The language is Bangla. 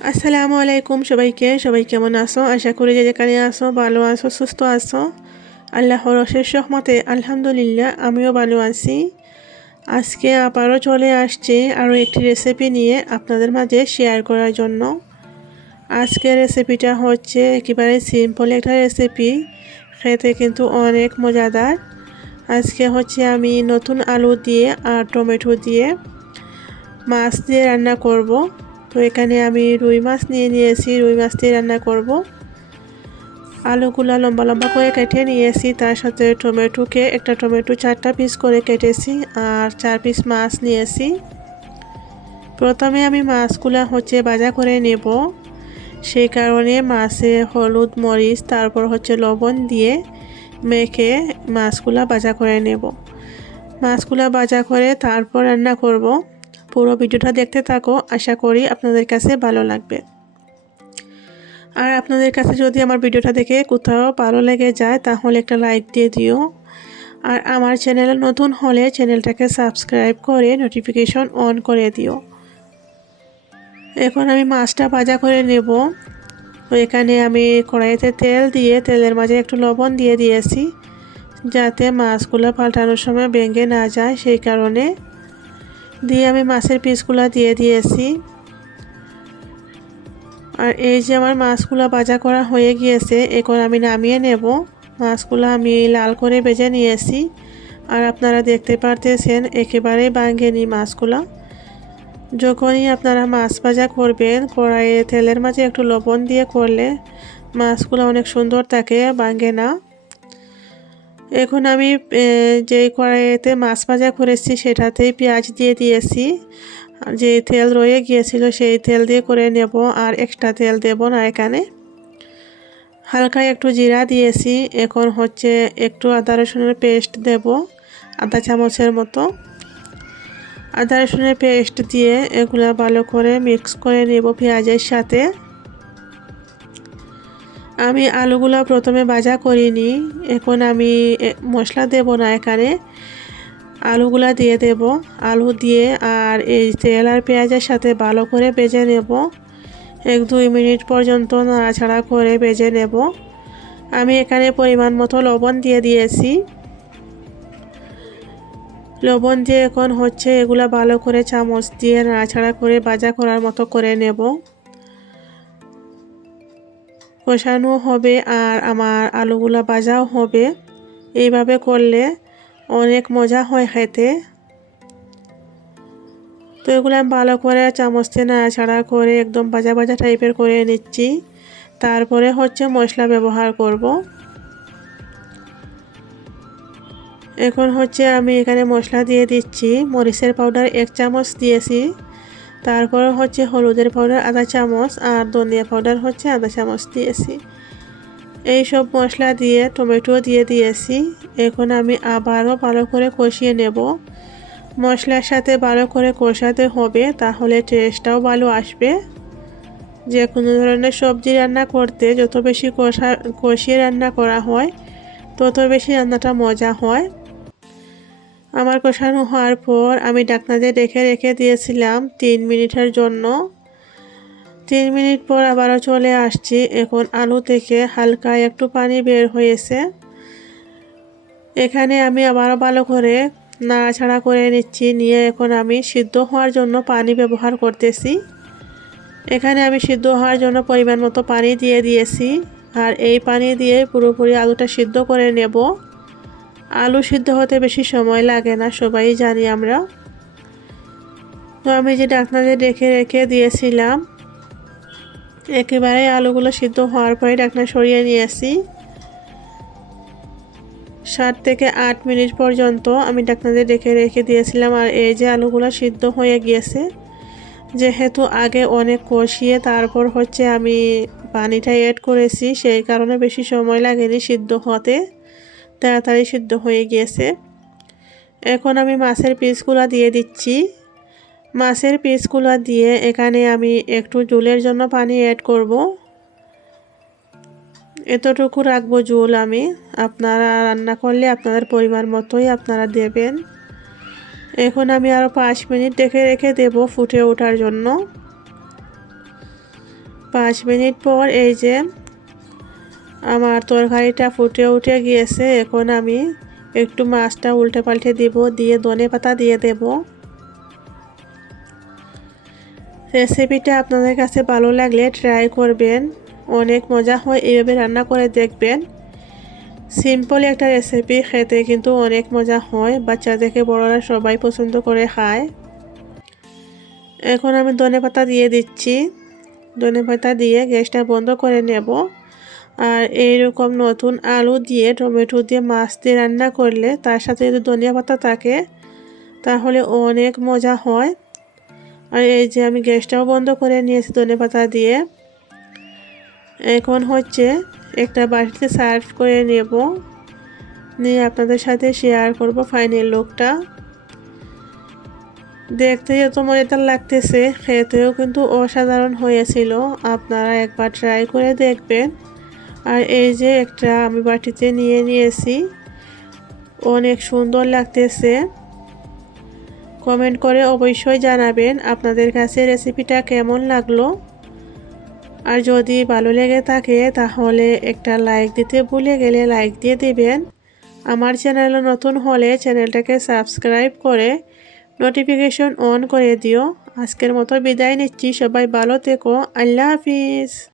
আসসালামু আলাইকুম সবাইকে। সবাই কেমন আছো? আশা করি যে যেখানে আসো ভালো আছো, সুস্থ আছো। আল্লাহর অশেষ রহমতে, আলহামদুলিল্লাহ, আমিও ভালো আছি। আজকে আবারও চলে আসছি আরও একটি রেসিপি নিয়ে আপনাদের মাঝে শেয়ার করার জন্য। আজকের রেসিপিটা হচ্ছে একেবারে সিম্পল একটা রেসিপি খেতে কিন্তু অনেক মজাদার। আজকে হচ্ছে আমি নতুন আলু দিয়ে আর টমেটো দিয়ে মাছ দিয়ে রান্না করব। এখানে আমি রুই মাছ নিয়ে নিয়েছি, রুই মাছ দিয়ে রান্না করব। আলুগুলো লম্বা লম্বা করে কেটে নিয়েছি, তার সাথে টমেটোকে, একটা টমেটো চারটা পিস করে কেটেছি আর চার পিস মাছ নিয়েছি। প্রথমে আমি মাছগুলো হচ্ছে ভাজা করে নেব, সেই কারণে মাছে হলুদ, মরিচ, তারপর হচ্ছে লবণ দিয়ে মেখে মাছগুলো ভাজা করে নেব। মাছগুলো ভাজা করে তারপর রান্না করব। পুরো ভিডিওটা দেখতে থাকো। আশা করি আপনাদের কাছে ভালো লাগবে। আর আপনাদের কাছে যদি আমার ভিডিওটা দেখে কোথাও ভালো লেগে যায়, তাহলে একটা লাইক দিয়ে দিও। আর আমার চ্যানেলে নতুন হলে চ্যানেলটাকে সাবস্ক্রাইব করে নোটিফিকেশন অন করে দিও। এখন আমি মাছটা ভাজা করে নেব। তো এখানে আমি কড়াইতে তেল দিয়ে, তেলের মাঝে একটু লবণ দিয়ে দিয়েছি, যাতে মাছগুলো পাল্টানোর সময় ভেঙে না যায়, সেই কারণে দিয়ে আমি মাছের পিসগুলো দিয়ে দিয়েছি। আর এই যে আমার মাছগুলো ভাজা করা হয়ে গিয়েছে, এখন আমি নামিয়ে নেব। মাছগুলো আমি লাল করে ভেজে নিয়েছি। আর আপনারা দেখতে পারতেছেন, একেবারে ভাঙেনি মাছগুলো। যখনই আপনারা মাছ ভাজা করবেন, কড়াইয়ে তেলের মাঝে একটু লবণ দিয়ে করলে মাছগুলো অনেক সুন্দর থাকে ভাঙে না। এখন আমি যে কড়াইতে মাছ ভাজা করেছি সেটাতেই পেঁয়াজ দিয়ে দিয়েছি। যে তেল রয়ে গিয়েছিল সেই তেল দিয়ে করে নেব আর এক্সট্রা তেল দেব না এখানে। হালকা একটু জিরা দিয়েছি, এখন হচ্ছে একটু আদা রসুনের পেস্ট দেব আধা চামচের মতো। আদা রসুনের পেস্ট দিয়ে এগুলো ভালো করে মিক্স করে নেব পেঁয়াজের সাথে। আমি আলুগুলো প্রথমে ভাজা করিনি, এখন আমি মশলা দেব না এখানে। আলুগুলা দিয়ে দেব, আলু দিয়ে আর এই তেল আর পেঁয়াজের সাথে ভালো করে বেজে নেব। এক দুই মিনিট পর্যন্ত নাড়াছাড়া করে বেজে নেব। আমি এখানে পরিমাণ মতো লবণ দিয়ে দিয়েছি। লবণ দিয়ে এখন হচ্ছে এগুলা ভালো করে চামচ দিয়ে নাড়াছাড়া করে ভাজা করার মতো করে নেব। কষানো হবে আর আমার আলুগুলো ভাজাও হবে। এইভাবে করলে অনেক মজা হয় খেতে। তো এগুলো আমি ভালো করে চামচ চামচতে নাড়াছাড়া করে একদম ভাজা ভাজা টাইপের করে নিচ্ছি। তারপরে হচ্ছে মশলা ব্যবহার করব। এখন হচ্ছে আমি এখানে মশলা দিয়ে দিচ্ছি। মরিচের পাউডার এক চামচ দিয়েছি। তারপর হচ্ছে হলুদের পাউডার আধা চামচ আর ধনিয়া পাউডার হচ্ছে আধা চামচ দিয়েছি। এই সব মশলা দিয়ে টমেটো দিয়ে দিয়েছি। এখন আমি আবারও ভালো করে কষিয়ে নেব। মশলার সাথে ভালো করে কষাতে হবে, তাহলে টেস্টটাও ভালো আসবে। যে কোনো ধরনের সবজি রান্না করতে যত বেশি কষা, কষিয়ে রান্না করা হয়, তত বেশি রান্নাটা মজা হয়। আমার কষানো হওয়ার পর আমি ডাকনা দিয়ে রেখে রেখে দিয়েছিলাম তিন মিনিটের জন্য। তিন মিনিট পর আবারও চলে আসছি। এখন আলু থেকে হালকা একটু পানি বের হয়েছে। এখানে আমি আবারও ভালো করে নাড়াছাড়া করে নিচ্ছি। নিয়ে এখন আমি সিদ্ধ হওয়ার জন্য পানি ব্যবহার করতেছি। এখানে আমি সিদ্ধ হওয়ার জন্য পরিমাণ মতো পানি দিয়ে দিয়েছি। আর এই পানি দিয়ে পুরোপুরি আলুটা সিদ্ধ করে নেব। আলু সিদ্ধ হতে বেশি সময় লাগে না, সবাই জানি আমরা। তো আমি যে ডাকনাতে রেখে রেখে দিয়েছিলাম, একেবারে আলুগুলো সিদ্ধ হওয়ার পরে ডাকনা সরিয়ে নিয়েছি সাত থেকে আট মিনিট পর্যন্ত আমি ডাকনাতে রেখে রেখে দিয়েছিলাম, আর এই যে আলুগুলো সিদ্ধ হয়ে গিয়েছে, যেহেতু আগে অনেক কষিয়ে তারপর হচ্ছে আমি পানিটা অ্যাড করেছি, সেই কারণে বেশি সময় লাগেনি সিদ্ধ হতে। তাড়াতাড়ি সিদ্ধ হয়ে গিয়েছে। এখন আমি মাছের পিসগুলো দিয়ে দিচ্ছি। মাছের পিসগুলো দিয়ে এখানে আমি একটু জুলের জন্য পানি অ্যাড করব। এতটুকু রাখব জুল আমি। আপনারা রান্না করলে আপনাদের পরিমাণ মতোই আপনারা দেবেন। এখন আমি আরও পাঁচ মিনিট ডেকে রেখে দেব ফুটে ওঠার জন্য। পাঁচ মিনিট পর এই যে আমার তরকারিটা ফুটে উঠে গিয়েছে, এখন আমি একটু মাছটা উল্টে পাল্টে দিব, দিয়ে ধনে পাতা দিয়ে দেব। রেসিপিটা আপনাদের কাছে ভালো লাগলে ট্রাই করবেন, অনেক মজা হয় এইভাবে রান্না করে দেখবেন। সিম্পল একটা রেসিপি খেতে কিন্তু অনেক মজা হয় বাচ্চা থেকে বড়রা সবাই পছন্দ করে খায়। এখন আমি ধনে পাতা দিয়ে দিচ্ছি। ধনে পাতা দিয়ে গ্যাসটা বন্ধ করে নেব। আর এইরকম নতুন আলু দিয়ে টমেটো দিয়ে মাছ দিয়ে রান্না করলে তার সাথে যদি ধনিয়া পাতা থাকে, তাহলে অনেক মজা হয়। আর এই যে আমি গ্যাসটাও বন্ধ করে নিয়েছি ধনে পাতা দিয়ে। এখন হচ্ছে একটা বাটিতে সার্ভ করে নেব। নিয়ে আপনাদের সাথে শেয়ার করব ফাইনাল লুকটা। দেখতে যত মজাদার লাগতেছে, খেতেও কিন্তু অসাধারণ হয়েছিল। আপনারা একবার ট্রাই করে দেখবেন। আর এই যে একটা আমি বাটিতে নিয়ে নিয়েছি। অনেক সুন্দর লাগতেছে। কমেন্ট করে অবশ্যই জানাবেন আপনাদের কাছে রেসিপিটা কেমন লাগল। আর যদি ভালো লেগে থাকে তাহলে একটা লাইক দিতে ভুলে গেলে লাইক দিয়ে দিবেন। আমার চ্যানেলে নতুন হলে চ্যানেলটাকে সাবস্ক্রাইব করে নোটিফিকেশন অন করে দিও। আজকের মতো বিদায় নিচ্ছি, সবাই ভালো থেকো, আল্লাহ হাফিজ।